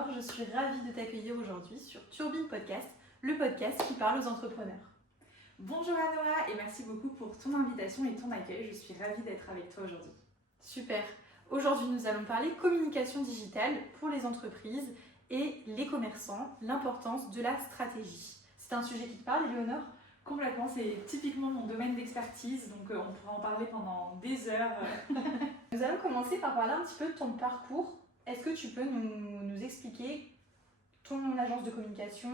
Éléonore, je suis ravie de t'accueillir aujourd'hui sur Turbine Podcast, le podcast qui parle aux entrepreneurs. Bonjour Anoa et merci beaucoup pour ton invitation et ton accueil. Je suis ravie d'être avec toi aujourd'hui. Super. Aujourd'hui, nous allons parler communication digitale pour les entreprises et les commerçants, l'importance de la stratégie. C'est un sujet qui te parle, Éléonore ? Complètement, c'est typiquement mon domaine d'expertise, donc on pourra en parler pendant des heures. Nous allons commencer par parler un petit peu de ton parcours. Est-ce que tu peux nous expliquer ton agence de communication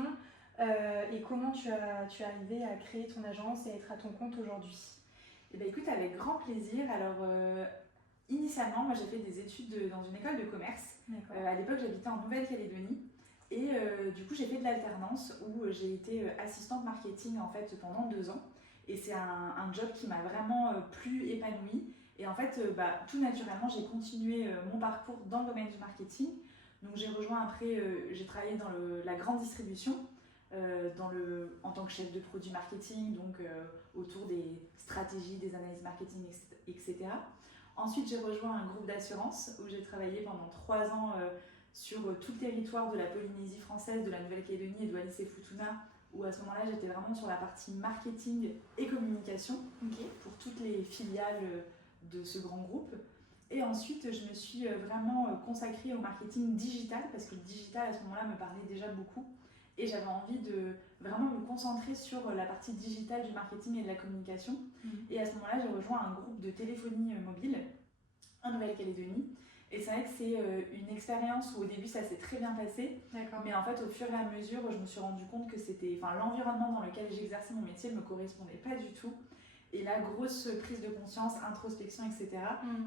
et comment tu es arrivé à créer ton agence et à être à ton compte aujourd'hui? Eh bien écoute, avec grand plaisir. Alors initialement, moi j'ai fait des études dans une école de commerce. À l'époque, j'habitais en Nouvelle-Calédonie. Et du coup, j'ai fait de l'alternance où j'ai été assistante marketing en fait pendant 2 ans. Et c'est un job qui m'a vraiment plu, épanoui. Et en fait, tout naturellement, j'ai continué mon parcours dans le domaine du marketing. Donc j'ai rejoint après, j'ai travaillé dans la grande distribution en tant que chef de produit marketing, donc autour des stratégies, des analyses marketing, etc. Ensuite, j'ai rejoint un groupe d'assurance où j'ai travaillé pendant 3 ans sur tout le territoire de la Polynésie française, de la Nouvelle-Calédonie et de Wallis-et-Futuna, où à ce moment-là, j'étais vraiment sur la partie marketing et communication pour toutes les filiales de ce grand groupe. Et ensuite, je me suis vraiment consacrée au marketing digital, parce que le digital, à ce moment-là, me parlait déjà beaucoup. Et j'avais envie de vraiment me concentrer sur la partie digitale du marketing et de la communication. Et à ce moment-là, j'ai rejoint un groupe de téléphonie mobile en Nouvelle-Calédonie. Et c'est vrai que c'est une expérience où au début ça s'est très bien passé, mais en fait au fur et à mesure je me suis rendu compte que l'environnement dans lequel j'exerçais mon métier ne me correspondait pas du tout. Et là, grosse prise de conscience, introspection, etc.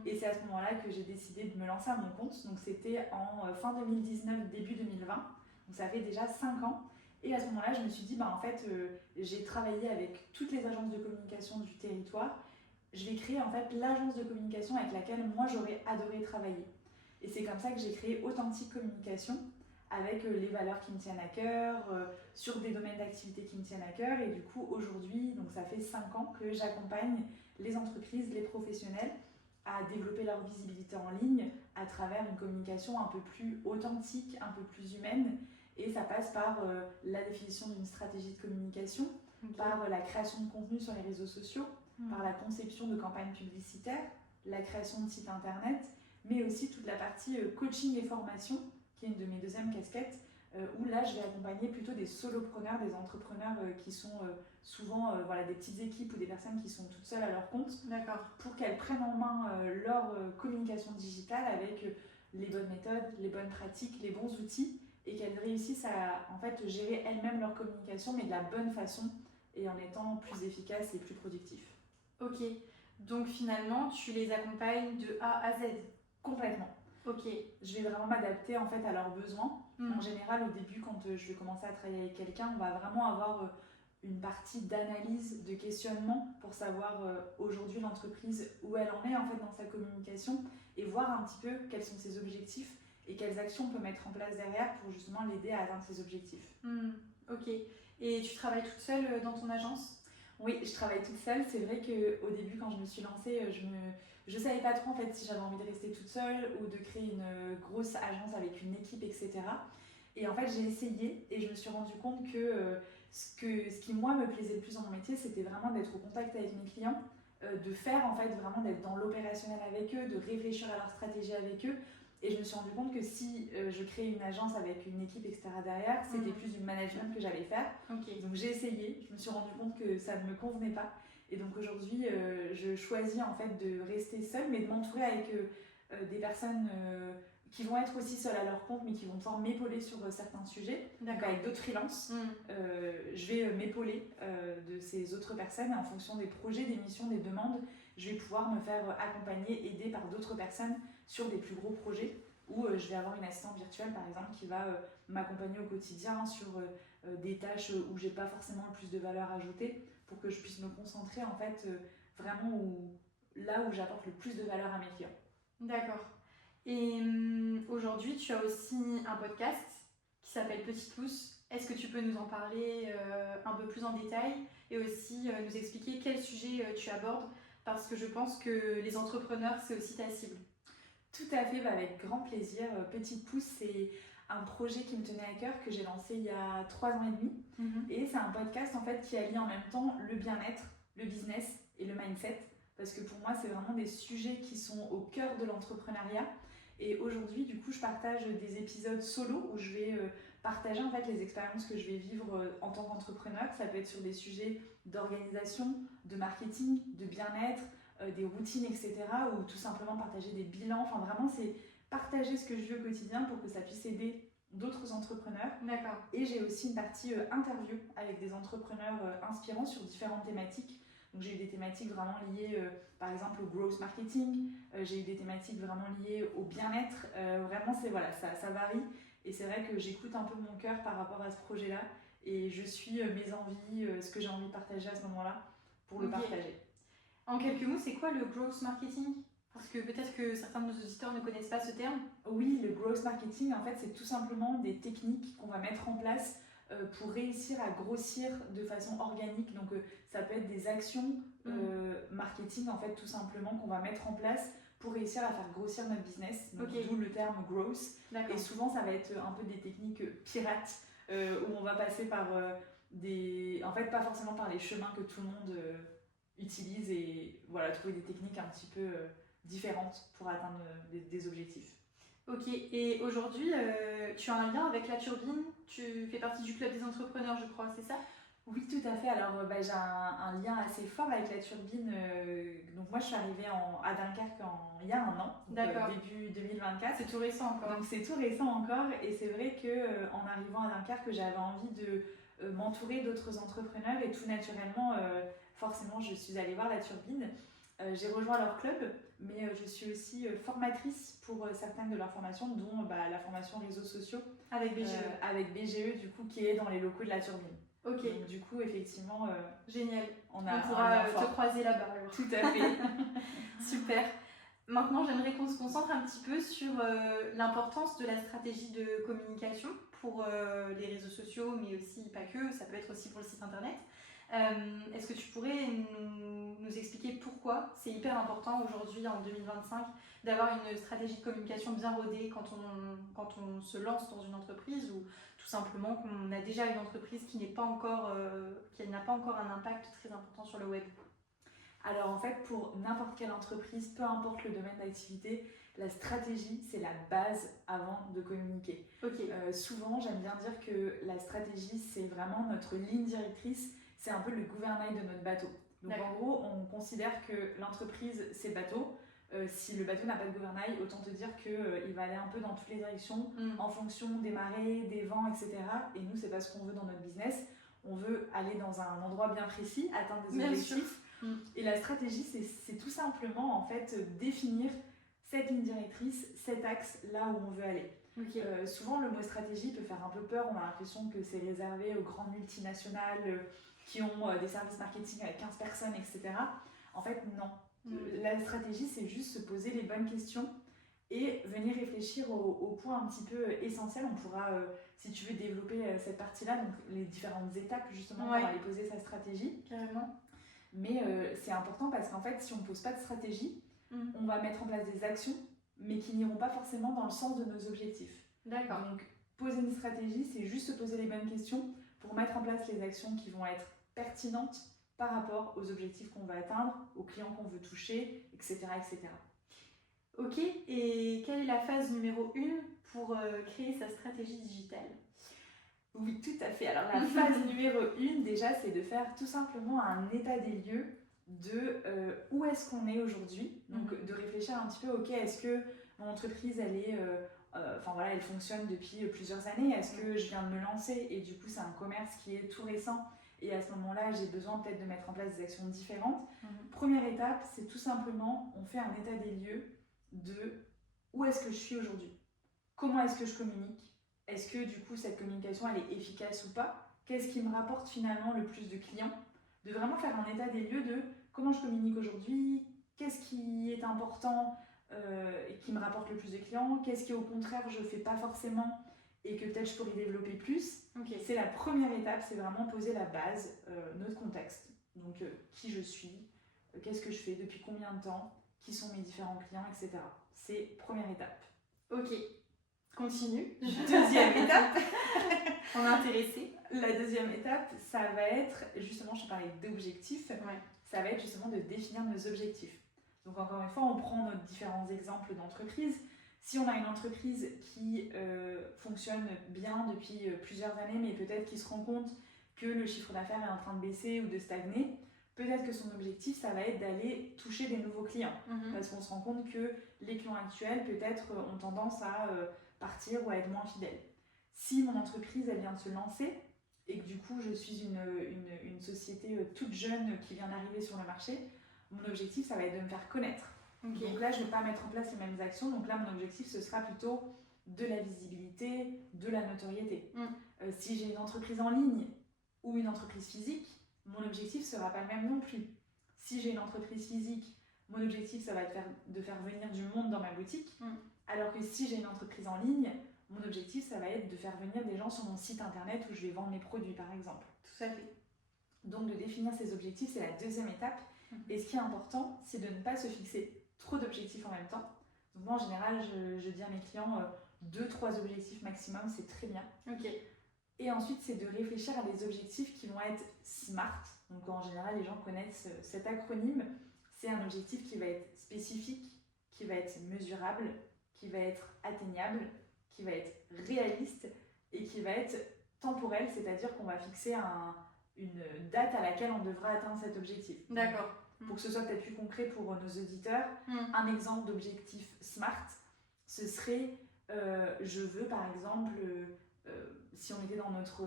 Et c'est à ce moment-là que j'ai décidé de me lancer à mon compte. Donc c'était en fin 2019, début 2020. Donc ça fait déjà 5 ans. Et à ce moment-là, je me suis dit, j'ai travaillé avec toutes les agences de communication du territoire. Je vais créer en fait l'agence de communication avec laquelle moi j'aurais adoré travailler. Et c'est comme ça que j'ai créé Authentique Communication avec les valeurs qui me tiennent à cœur, sur des domaines d'activité qui me tiennent à cœur. Et du coup aujourd'hui, donc ça fait 5 ans que j'accompagne les entreprises, les professionnels à développer leur visibilité en ligne à travers une communication un peu plus authentique, un peu plus humaine. Et ça passe par la définition d'une stratégie de communication, par la création de contenu sur les réseaux sociaux, par la conception de campagnes publicitaires, la création de sites internet, mais aussi toute la partie coaching et formation, qui est une de mes deuxièmes casquettes, où là je vais accompagner plutôt des solopreneurs, des entrepreneurs qui sont souvent des petites équipes ou des personnes qui sont toutes seules à leur compte, pour qu'elles prennent en main leur communication digitale avec les bonnes méthodes, les bonnes pratiques, les bons outils, et qu'elles réussissent à en fait gérer elles-mêmes leur communication, mais de la bonne façon et en étant plus efficaces et plus productifs. Ok, donc finalement tu les accompagnes de A à Z. Complètement. Ok. Je vais vraiment m'adapter en fait à leurs besoins. En général, au début, quand je vais commencer à travailler avec quelqu'un, on va vraiment avoir une partie d'analyse, de questionnement pour savoir aujourd'hui l'entreprise où elle en est en fait dans sa communication et voir un petit peu quels sont ses objectifs et quelles actions on peut mettre en place derrière pour justement l'aider à atteindre ses objectifs. Ok. Et tu travailles toute seule dans ton agence ? Oui, je travaille toute seule. C'est vrai qu'au début, quand je me suis lancée, je ne savais pas trop en fait si j'avais envie de rester toute seule ou de créer une grosse agence avec une équipe, etc. Et en fait, j'ai essayé et je me suis rendu compte que ce qui moi me plaisait le plus dans mon métier, c'était vraiment d'être au contact avec mes clients, de faire en fait vraiment d'être dans l'opérationnel avec eux, de réfléchir à leur stratégie avec eux. Et je me suis rendu compte que si je créais une agence avec une équipe, etc. derrière, c'était plus du management que j'allais faire. Donc j'ai essayé, je me suis rendu compte que ça ne me convenait pas. Et donc aujourd'hui, je choisis en fait de rester seule, mais de m'entourer avec des personnes qui vont être aussi seules à leur compte, mais qui vont pouvoir m'épauler sur certains sujets. Donc avec d'autres freelances, je vais m'épauler de ces autres personnes et en fonction des projets, des missions, des demandes, je vais pouvoir me faire accompagner, aider par d'autres personnes sur des plus gros projets où je vais avoir une assistante virtuelle par exemple qui va m'accompagner au quotidien sur des tâches où j'ai pas forcément le plus de valeur ajoutée pour que je puisse me concentrer en fait vraiment là où j'apporte le plus de valeur à mes clients. D'accord. Et aujourd'hui tu as aussi un podcast qui s'appelle Petit Pouce. Est-ce que tu peux nous en parler un peu plus en détail et aussi nous expliquer quel sujet tu abordes? Parce que je pense que les entrepreneurs, c'est aussi ta cible. Tout à fait, avec grand plaisir. Petit Pouce, c'est un projet qui me tenait à cœur que j'ai lancé il y a 3 ans et demi. Et c'est un podcast en fait qui allie en même temps le bien-être, le business et le mindset. Parce que pour moi, c'est vraiment des sujets qui sont au cœur de l'entrepreneuriat. Et aujourd'hui, du coup, je partage des épisodes solo où je vais partager en fait les expériences que je vais vivre en tant qu'entrepreneur. Ça peut être sur des sujets d'organisation, de marketing, de bien-être, des routines, etc. Ou tout simplement partager des bilans. Enfin, vraiment, c'est partager ce que je vis au quotidien pour que ça puisse aider d'autres entrepreneurs. D'accord. Et j'ai aussi une partie interview avec des entrepreneurs inspirants sur différentes thématiques. Donc j'ai eu des thématiques vraiment liées par exemple au growth marketing, j'ai eu des thématiques vraiment liées au bien-être, vraiment voilà, ça varie et c'est vrai que j'écoute un peu mon cœur par rapport à ce projet-là et je suis mes envies, ce que j'ai envie de partager à ce moment-là pour le partager. En quelques mots, c'est quoi le growth marketing ? Parce que peut-être que certains de nos auditeurs ne connaissent pas ce terme. Oui, le growth marketing, en fait, c'est tout simplement des techniques qu'on va mettre en place pour réussir à grossir de façon organique. Donc, ça peut être des actions marketing, en fait, tout simplement, qu'on va mettre en place pour réussir à faire grossir notre business. Donc, d'où le terme growth. D'accord. Et souvent, ça va être un peu des techniques pirates où on va passer par des... En fait, pas forcément par les chemins que tout le monde utilise et voilà, trouver des techniques un petit peu... différentes pour atteindre des objectifs. Ok, et aujourd'hui, tu as un lien avec La Turbine, tu fais partie du club des entrepreneurs, je crois, c'est ça ? Oui, tout à fait. Alors, j'ai un lien assez fort avec La Turbine. Donc, moi, je suis arrivée à Dunkerque il y a un an, début 2024. C'est tout récent encore. Donc, c'est tout récent encore. Et c'est vrai qu'en arrivant à Dunkerque, j'avais envie de m'entourer d'autres entrepreneurs. Et tout naturellement, forcément, je suis allée voir La Turbine. J'ai rejoint leur club, mais je suis aussi formatrice pour certaines de leurs formations, dont la formation réseaux sociaux avec BGE. Avec BGE, du coup, qui est dans les locaux de La Turbine. Ok. Donc, du coup, effectivement, génial. On pourra te croiser là-bas. Alors. Tout à fait. Super. Maintenant, j'aimerais qu'on se concentre un petit peu sur l'importance de la stratégie de communication pour les réseaux sociaux, mais aussi pas que, ça peut être aussi pour le site internet. Est-ce que tu pourrais nous expliquer pourquoi c'est hyper important aujourd'hui, en 2025, d'avoir une stratégie de communication bien rodée quand on se lance dans une entreprise ou tout simplement qu'on a déjà une entreprise qui n'a pas encore un impact très important sur le web ? Alors en fait, pour n'importe quelle entreprise, peu importe le domaine d'activité, la stratégie, c'est la base avant de communiquer. Okay. Souvent, j'aime bien dire que la stratégie, c'est vraiment notre ligne directrice, c'est un peu le gouvernail de notre bateau. Donc en gros, on considère que l'entreprise, c'est le bateau. Si le bateau n'a pas de gouvernail, autant te dire qu'il va aller un peu dans toutes les directions en fonction des marées, des vents, etc. Et nous, c'est pas ce qu'on veut dans notre business. On veut aller dans un endroit bien précis, atteindre des objectifs. Et la stratégie, c'est tout simplement en fait définir cette ligne directrice, cet axe là où on veut aller. Okay. Souvent, le mot stratégie peut faire un peu peur. On a l'impression que c'est réservé aux grandes multinationales qui ont des services marketing avec 15 personnes, etc. En fait, non. La stratégie, c'est juste se poser les bonnes questions et venir réfléchir aux points un petit peu essentiels. On pourra, si tu veux, développer cette partie-là, donc les différentes étapes justement pour aller poser sa stratégie. Carrément. Mais c'est important parce qu'en fait, si on ne pose pas de stratégie, on va mettre en place des actions, mais qui n'iront pas forcément dans le sens de nos objectifs. D'accord. Donc, poser une stratégie, c'est juste se poser les bonnes questions pour mettre en place les actions qui vont être pertinentes par rapport aux objectifs qu'on va atteindre, aux clients qu'on veut toucher, etc. etc. Ok, et quelle est la phase numéro 1 pour créer sa stratégie digitale ? Oui, tout à fait. Alors la phase numéro 1, déjà, c'est de faire tout simplement un état des lieux de où est-ce qu'on est aujourd'hui. Donc de réfléchir un petit peu, ok, est-ce que mon entreprise, elle est... elle fonctionne depuis plusieurs années. Est-ce que je viens de me lancer et du coup, c'est un commerce qui est tout récent et à ce moment-là, j'ai besoin peut-être de mettre en place des actions différentes. Première étape, c'est tout simplement, on fait un état des lieux de où est-ce que je suis aujourd'hui. Comment est-ce que je communique ? Est-ce que du coup cette communication elle est efficace ou pas ? Qu'est-ce qui me rapporte finalement le plus de clients ? De vraiment faire un état des lieux de comment je communique aujourd'hui, qu'est-ce qui est important et qui me rapporte le plus de clients, qu'est-ce qui au contraire je ne fais pas forcément et que peut-être je pourrais développer plus. Okay. C'est la première étape, c'est vraiment poser la base, notre contexte. Donc qui je suis, qu'est-ce que je fais, depuis combien de temps, qui sont mes différents clients, etc. C'est première étape. Ok. Continue. Deuxième étape. On est intéressé. La deuxième étape, ça va être, justement, je te parlais d'objectifs, ça va être justement de définir nos objectifs. Donc encore une fois, on prend nos différents exemples d'entreprise. Si on a une entreprise qui fonctionne bien depuis plusieurs années, mais peut-être qui se rend compte que le chiffre d'affaires est en train de baisser ou de stagner, peut-être que son objectif, ça va être d'aller toucher des nouveaux clients. Parce qu'on se rend compte que les clients actuels, peut-être, ont tendance à partir ou à être moins fidèles. Si mon entreprise, elle vient de se lancer, et que du coup, je suis une société toute jeune qui vient d'arriver sur le marché, mon objectif, ça va être de me faire connaître. Donc là, je ne vais pas mettre en place les mêmes actions. Donc là, mon objectif, ce sera plutôt de la visibilité, de la notoriété. Si j'ai une entreprise en ligne ou une entreprise physique, mon objectif ne sera pas le même non plus. Si j'ai une entreprise physique, mon objectif, ça va être de faire venir du monde dans ma boutique. Alors que si j'ai une entreprise en ligne, mon objectif, ça va être de faire venir des gens sur mon site internet où je vais vendre mes produits, par exemple. Tout à fait. Donc de définir ses objectifs, c'est la deuxième étape. Et ce qui est important, c'est de ne pas se fixer trop d'objectifs en même temps. Donc moi, en général, je dis à mes clients 2-3 objectifs maximum, c'est très bien. Et ensuite, c'est de réfléchir à des objectifs qui vont être SMART. Donc en général, les gens connaissent cet acronyme. C'est un objectif qui va être spécifique, qui va être mesurable, qui va être atteignable, qui va être réaliste et qui va être temporel, c'est-à-dire qu'on va fixer une date à laquelle on devra atteindre cet objectif. D'accord. Pour que ce soit peut-être plus concret pour nos auditeurs, un exemple d'objectif SMART, ce serait, je veux par exemple, si on était dans notre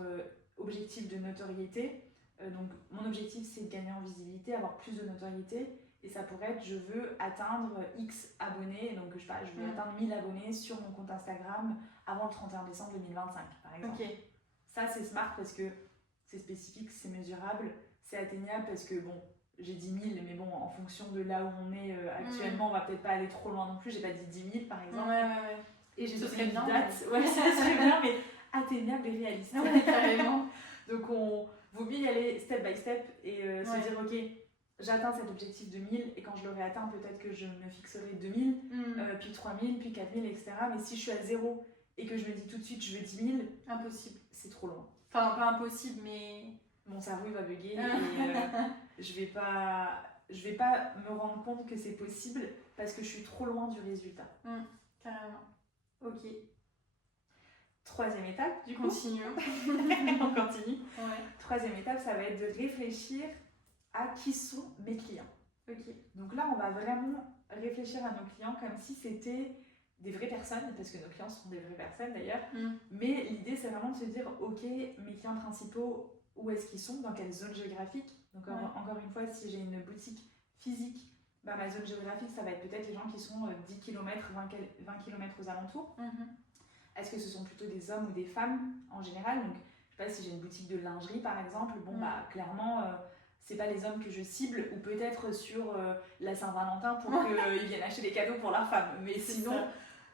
objectif de notoriété, donc mon objectif c'est de gagner en visibilité, avoir plus de notoriété, et ça pourrait être, je veux atteindre X abonnés, donc je veux atteindre 1000 abonnés sur mon compte Instagram avant le 31 décembre 2025, par exemple. Ça, c'est SMART parce que c'est spécifique, c'est mesurable, c'est atteignable parce que, bon, j'ai 10 000, mais bon, en fonction de là où on est actuellement, on va peut-être pas aller trop loin non plus, j'ai pas dit 10 000, par exemple. Et j'ai donné une date, ça serait bien, mais atteignable et réaliste. Carrément. Donc, on vaut mieux y aller step by step et se dire, ok, j'atteins cet objectif de 1000 et quand je l'aurai atteint, peut-être que je me fixerai 2000, puis 3000, puis 4000, etc. Mais si je suis à 0 et que je me dis tout de suite je veux 10 000, impossible. C'est trop loin. Enfin, pas impossible, mais... Mon cerveau il va bugger et je vais pas me rendre compte que c'est possible parce que je suis trop loin du résultat. Carrément. Ok. Troisième étape, du coup. Continuons. On continue. Troisième étape, ça va être de réfléchir à qui sont mes clients. Donc là, on va vraiment réfléchir à nos clients comme si c'était des vraies personnes, parce que nos clients sont des vraies personnes d'ailleurs. Mais l'idée, c'est vraiment de se dire, ok, mes clients principaux, où est-ce qu'ils sont, dans quelle zone géographique. Donc encore une fois, si j'ai une boutique physique, ma zone géographique, ça va être peut-être les gens qui sont 10 km, 20 km aux alentours. Est-ce que ce sont plutôt des hommes ou des femmes en général? Donc, je sais pas si j'ai une boutique de lingerie par exemple, clairement, c'est pas les hommes que je cible, ou peut-être sur la Saint-Valentin pour qu'ils viennent acheter des cadeaux pour leur femme. Mais sinon,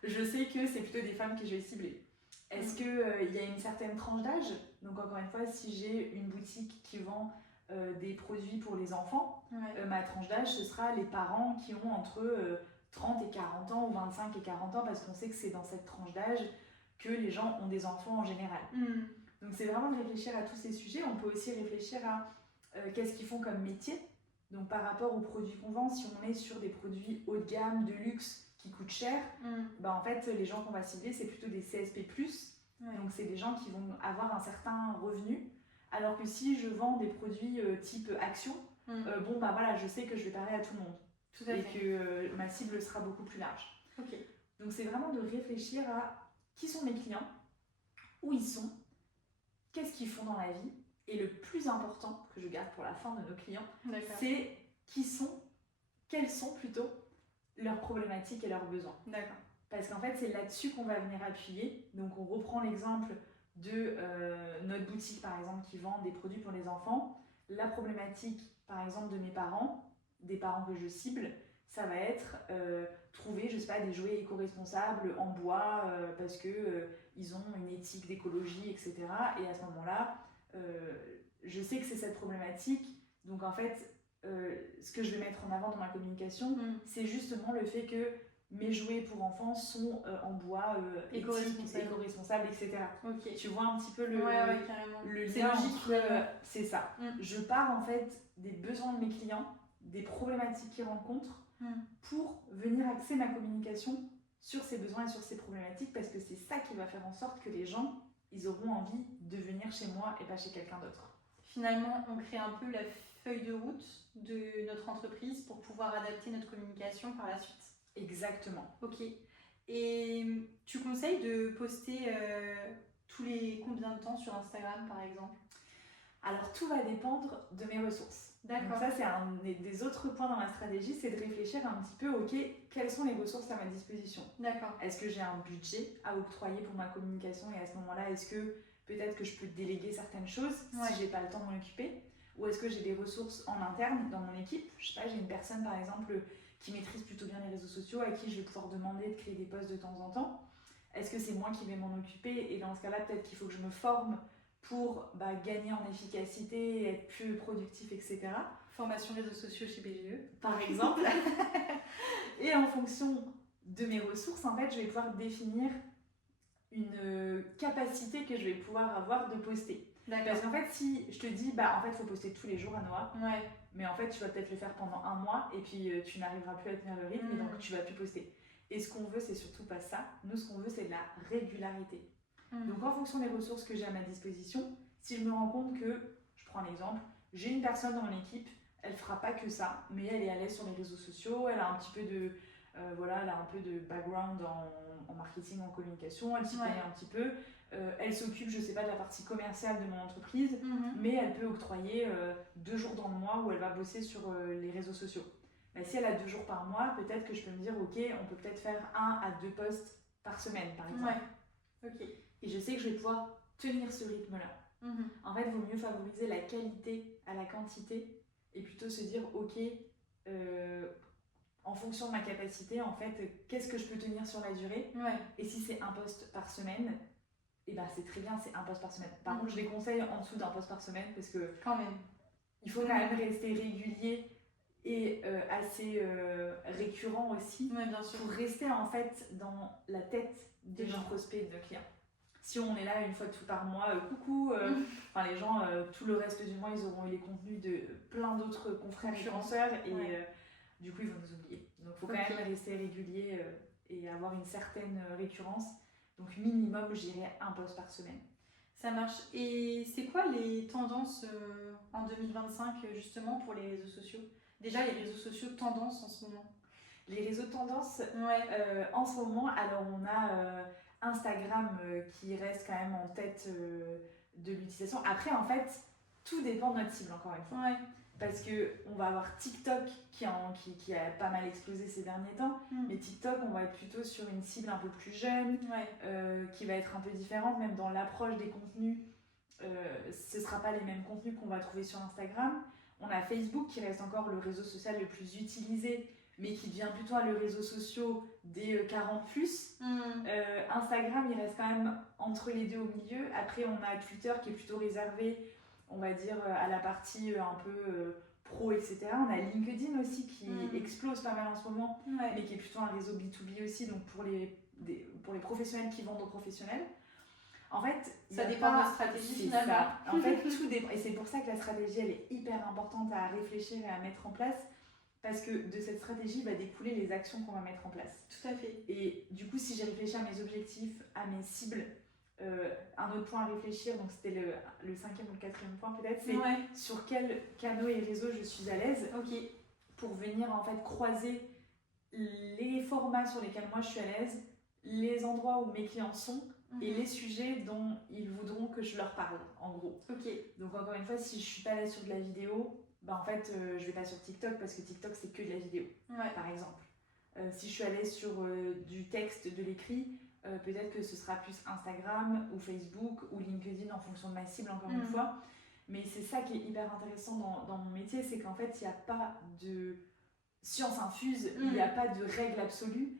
je sais que c'est plutôt des femmes que je vais cibler. Est-ce qu'il y a une certaine tranche d'âge? Donc encore une fois, si j'ai une boutique qui vend des produits pour les enfants, ma tranche d'âge, ce sera les parents qui ont entre 30 et 40 ans ou 25 et 40 ans, parce qu'on sait que c'est dans cette tranche d'âge que les gens ont des enfants en général. Donc c'est vraiment de réfléchir à tous ces sujets. On peut aussi réfléchir à qu'est-ce qu'ils font comme métier. Donc par rapport aux produits qu'on vend, si on est sur des produits haut de gamme, de luxe, qui coûtent cher, en fait les gens qu'on va cibler, c'est plutôt des CSP+. Donc c'est des gens qui vont avoir un certain revenu. Alors que si je vends des produits type action, je sais que je vais parler à tout le monde. Et que ma cible sera beaucoup plus large. Donc c'est vraiment de réfléchir à qui sont mes clients, où ils sont, qu'est-ce qu'ils font dans la vie, et le plus important que je garde pour la fin de nos clients, c'est quelles sont plutôt leurs problématiques et leurs besoins. Parce qu'en fait c'est là-dessus qu'on va venir appuyer. Donc on reprend l'exemple de notre boutique par exemple qui vend des produits pour les enfants. La problématique par exemple de mes parents, des parents que je cible, ça va être trouver, je sais pas, des jouets éco-responsables en bois parce que ils ont une éthique d'écologie, etc. Et à ce moment-là, je sais que c'est cette problématique. Donc en fait, ce que je vais mettre en avant dans ma communication, c'est justement le fait que mes jouets pour enfants sont en bois éco-responsable, etc. Ok. Tu vois un petit peu carrément. le C'est lien logique. entre... c'est ça. Je pars en fait des besoins de mes clients, des problématiques qu'ils rencontrent, pour venir axer ma communication sur ces besoins et sur ces problématiques, parce que c'est ça qui va faire en sorte que les gens, ils auront envie de venir chez moi et pas chez quelqu'un d'autre. Finalement, on crée un peu la feuille de route de notre entreprise pour pouvoir adapter notre communication par la suite. Exactement. Ok. Et tu conseilles de poster tous les combien de temps sur Instagram, par exemple? Alors, tout va dépendre de mes ressources. D'accord. Donc ça, c'est un des autres points dans ma stratégie, c'est de réfléchir un petit peu, ok, quelles sont les ressources à ma disposition? D'accord. Est-ce que j'ai un budget à octroyer pour ma communication, et à ce moment-là, est-ce que peut-être que je peux déléguer certaines choses si j'ai pas le temps de m'en occuper? Ou est-ce que j'ai des ressources en interne dans mon équipe? Je sais pas, j'ai une personne par exemple qui maîtrise plutôt bien les réseaux sociaux, à qui je vais pouvoir demander de créer des posts de temps en temps. Est-ce que c'est moi qui vais m'en occuper? Et dans ce cas-là, peut-être qu'il faut que je me forme pour gagner en efficacité, être plus productif, etc. Formation réseaux sociaux chez BGE, par exemple. Et en fonction de mes ressources, en fait, je vais pouvoir définir une capacité que je vais pouvoir avoir de poster. Parce qu'en fait, si je te dis, en fait, il faut poster tous les jours à Noah, mais en fait, tu vas peut-être le faire pendant un mois, et puis tu n'arriveras plus à tenir le rythme, et donc tu vas plus poster. Et ce qu'on veut, c'est surtout pas ça. Nous, ce qu'on veut, c'est de la régularité. Donc en fonction des ressources que j'ai à ma disposition, si je me rends compte que, je prends un exemple, j'ai une personne dans mon équipe, elle fera pas que ça, mais elle est à l'aise sur les réseaux sociaux, elle a un petit peu de, elle a un peu de background en marketing, en communication, elle s'y connaît un petit peu, elle s'occupe, je sais pas, de la partie commerciale de mon entreprise, mais elle peut octroyer 2 jours dans le mois où elle va bosser sur les réseaux sociaux. Si elle a 2 jours par mois, peut-être que je peux me dire, ok, on peut peut-être faire 1 à 2 posts par semaine, par exemple. Et je sais que je vais pouvoir tenir ce rythme-là. En fait, il vaut mieux favoriser la qualité à la quantité et plutôt se dire, ok, en fonction de ma capacité, en fait, qu'est-ce que je peux tenir sur la durée? Et si c'est 1 post par semaine, et c'est très bien, c'est 1 post par semaine. Par contre, je les conseille en dessous d'1 post par semaine parce que quand même, il faut quand même rester régulier et assez récurrent aussi, bien sûr, pour rester en fait dans la tête de nos prospects et de nos clients. Si on est là une fois tout par mois, coucou, les gens, tout le reste du mois, ils auront eu les contenus de plein d'autres confrères et consoeurs, et du coup, ils vont nous oublier. Donc, il faut quand même rester régulier et avoir une certaine récurrence. Donc, minimum, je dirais 1 post par semaine. Ça marche. Et c'est quoi les tendances en 2025, justement, pour les réseaux sociaux? Déjà, les réseaux sociaux tendances en ce moment. Les réseaux tendances, en ce moment, alors on a Instagram qui reste quand même en tête de l'utilisation. Après, en fait, tout dépend de notre cible, encore une fois. Parce qu'on va avoir TikTok qui a pas mal explosé ces derniers temps, mais TikTok, on va être plutôt sur une cible un peu plus jeune, qui va être un peu différente, même dans l'approche des contenus. Ce ne sera pas les mêmes contenus qu'on va trouver sur Instagram. On a Facebook qui reste encore le réseau social le plus utilisé, mais qui devient plutôt le réseau social des 40+. Instagram, il reste quand même entre les deux au milieu. Après, on a Twitter qui est plutôt réservé, on va dire, à la partie un peu pro, etc. On a LinkedIn aussi qui explose pas mal en ce moment, mais qui est plutôt un réseau B2B aussi, donc pour les professionnels qui vendent aux professionnels. En fait, ça dépend de la stratégie finalement. En fait, tout dépend. Et c'est pour ça que la stratégie, elle est hyper importante à réfléchir et à mettre en place. Parce que de cette stratégie va découler les actions qu'on va mettre en place. Tout à fait. Et du coup, si j'ai réfléchi à mes objectifs, à mes cibles, un autre point à réfléchir, donc c'était le 5e ou le 4e point peut-être, c'est sur quels canaux et réseaux je suis à l'aise, pour venir en fait croiser les formats sur lesquels moi je suis à l'aise, les endroits où mes clients sont, et les sujets dont ils voudront que je leur parle, en gros. Donc encore une fois, si je suis pas à l'aise sur de la vidéo, en fait, je vais pas sur TikTok parce que TikTok, c'est que de la vidéo, par exemple. Si je suis à l'aise sur du texte, de l'écrit, peut-être que ce sera plus Instagram ou Facebook ou LinkedIn en fonction de ma cible, encore une fois. Mais c'est ça qui est hyper intéressant dans mon métier, c'est qu'en fait, il n'y a pas de science infuse, il n'y a pas de règle absolue.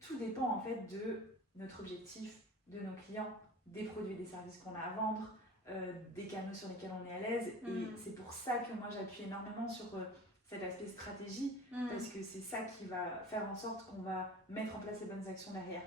Tout dépend en fait de notre objectif, de nos clients, des produits et des services qu'on a à vendre, des canaux sur lesquels on est à l'aise. Et c'est pour ça que moi j'appuie énormément sur cet aspect stratégie, parce que c'est ça qui va faire en sorte qu'on va mettre en place les bonnes actions derrière.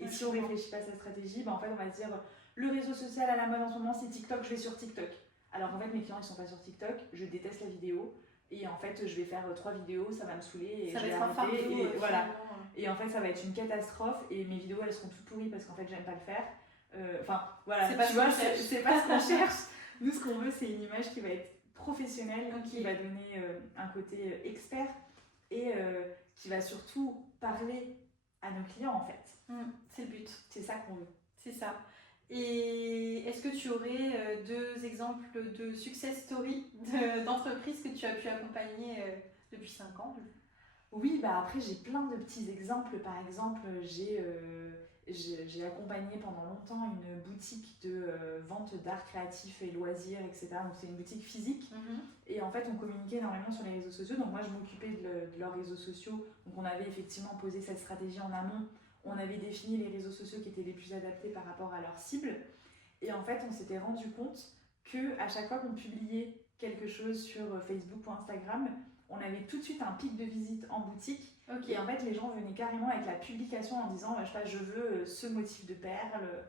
Et si on réfléchit pas à sa stratégie, en fait on va se dire le réseau social à la mode en ce moment c'est TikTok, je vais sur TikTok. Alors en fait mes clients ils sont pas sur TikTok, je déteste la vidéo et en fait je vais faire 3 vidéos, ça va me saouler et ça je vais arrêter et voilà. Et en fait ça va être une catastrophe et mes vidéos elles seront toutes pourries parce qu'en fait j'aime pas le faire. Enfin voilà, c'est pas tu vois, c'est pas ce qu'on cherche. Nous ce qu'on veut c'est une image qui va être professionnelle, qui va donner un côté expert et qui va surtout parler à nos clients en fait. C'est le but. C'est ça qu'on veut. C'est ça. Et est-ce que tu aurais 2 exemples de success story d'entreprises que tu as pu accompagner depuis 5 ans? Oui, après j'ai plein de petits exemples. Par exemple, j'ai accompagné pendant longtemps une boutique de vente d'art créatif et loisirs, etc. Donc c'est une boutique physique. Et en fait, on communiquait énormément sur les réseaux sociaux. Donc moi, je m'occupais de leurs réseaux sociaux. Donc on avait effectivement posé cette stratégie en amont. On avait défini les réseaux sociaux qui étaient les plus adaptés par rapport à leur cible. Et en fait, on s'était rendu compte qu'à chaque fois qu'on publiait quelque chose sur Facebook ou Instagram, on avait tout de suite un pic de visite en boutique. Et en fait, les gens venaient carrément avec la publication en disant je sais pas, je veux ce motif de perles,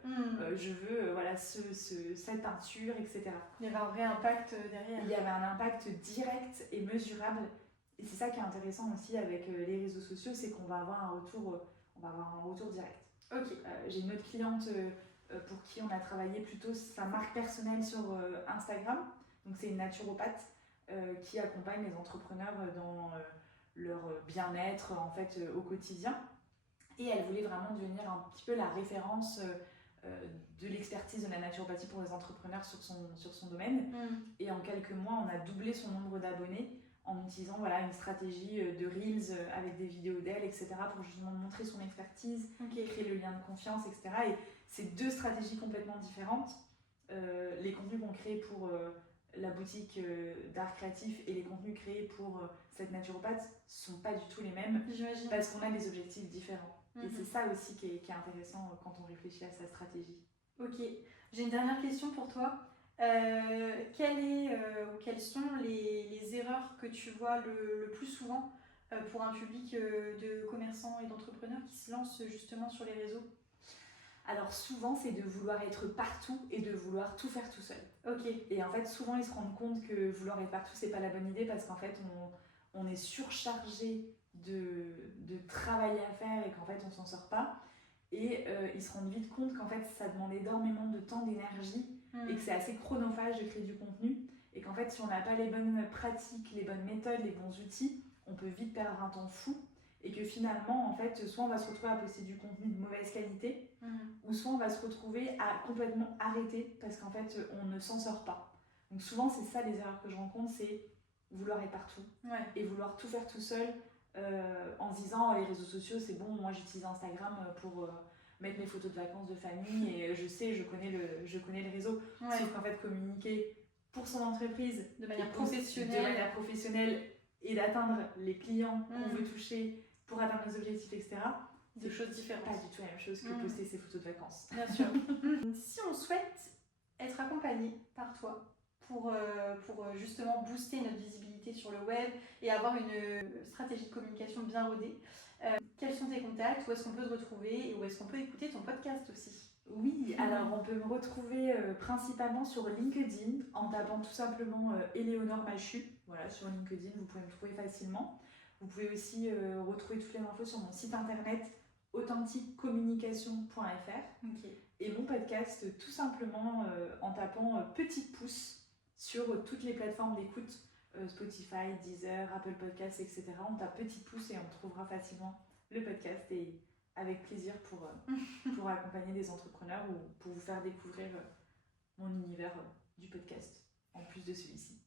je veux voilà, cette peinture, etc. Il y avait un vrai impact derrière. Il y avait un impact direct et mesurable. Et c'est ça qui est intéressant aussi avec les réseaux sociaux, c'est qu'on va avoir un retour direct. J'ai une autre cliente pour qui on a travaillé plutôt sa marque personnelle sur Instagram. Donc c'est une naturopathe qui accompagne les entrepreneurs dans leur bien-être en fait au quotidien. Et elle voulait vraiment devenir un petit peu la référence de l'expertise de la naturopathie pour les entrepreneurs sur son domaine. Et en quelques mois, on a doublé son nombre d'abonnés en utilisant une stratégie de Reels avec des vidéos d'elle, etc. pour justement montrer son expertise, créer le lien de confiance, etc. Et c'est 2 stratégies complètement différentes. Les contenus qu'on crée pour la boutique d'art créatif et les contenus créés pour cette naturopathe sont pas du tout les mêmes. J'imagine. Parce qu'on a des objectifs différents. Et c'est ça aussi qui est intéressant quand on réfléchit à sa stratégie. Ok, j'ai une dernière question pour toi. Quelles sont les erreurs que tu vois le plus souvent pour un public de commerçants et d'entrepreneurs qui se lancent justement sur les réseaux? Alors souvent c'est de vouloir être partout et de vouloir tout faire tout seul. Et en fait souvent ils se rendent compte que vouloir être partout c'est pas la bonne idée parce qu'en fait on est surchargé de travail à faire et qu'en fait on s'en sort pas. Et ils se rendent vite compte qu'en fait ça demande énormément de temps, d'énergie et que c'est assez chronophage de créer du contenu et qu'en fait si on n'a pas les bonnes pratiques, les bonnes méthodes, les bons outils, on peut vite perdre un temps fou et que finalement en fait soit on va se retrouver à poster du contenu de mauvaise qualité ou soit on va se retrouver à complètement arrêter parce qu'en fait on ne s'en sort pas. Donc souvent c'est ça les erreurs que je rencontre, c'est vouloir être partout et vouloir tout faire tout seul. En se disant les réseaux sociaux c'est bon, moi j'utilise Instagram pour mettre mes photos de vacances de famille et je connais le réseau. Sauf qu'en fait communiquer pour son entreprise de manière professionnelle et d'atteindre les clients qu'on veut toucher pour atteindre les objectifs, etc. Deux choses différentes. Pas du tout la même chose que poster ses photos de vacances. Bien sûr. Si on souhaite être accompagné par toi pour justement booster notre visibilité sur le web et avoir une stratégie de communication bien rodée, quels sont tes contacts? Où est-ce qu'on peut te retrouver et où est-ce qu'on peut écouter ton podcast aussi? Oui, alors on peut me retrouver principalement sur LinkedIn en tapant tout simplement Éléonore Machu. Voilà, sur LinkedIn, vous pouvez me trouver facilement. Vous pouvez aussi retrouver toutes les infos sur mon site internet authentiquecommunication.fr. Et mon podcast tout simplement en tapant Petit Pouce sur toutes les plateformes d'écoute, Spotify, Deezer, Apple Podcasts, etc. On tape Petit Pouce et on trouvera facilement le podcast et avec plaisir pour accompagner des entrepreneurs ou pour vous faire découvrir mon univers du podcast en plus de celui-ci.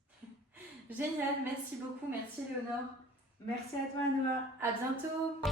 Génial, merci beaucoup, merci Éléonore. Merci à toi Noah. À bientôt.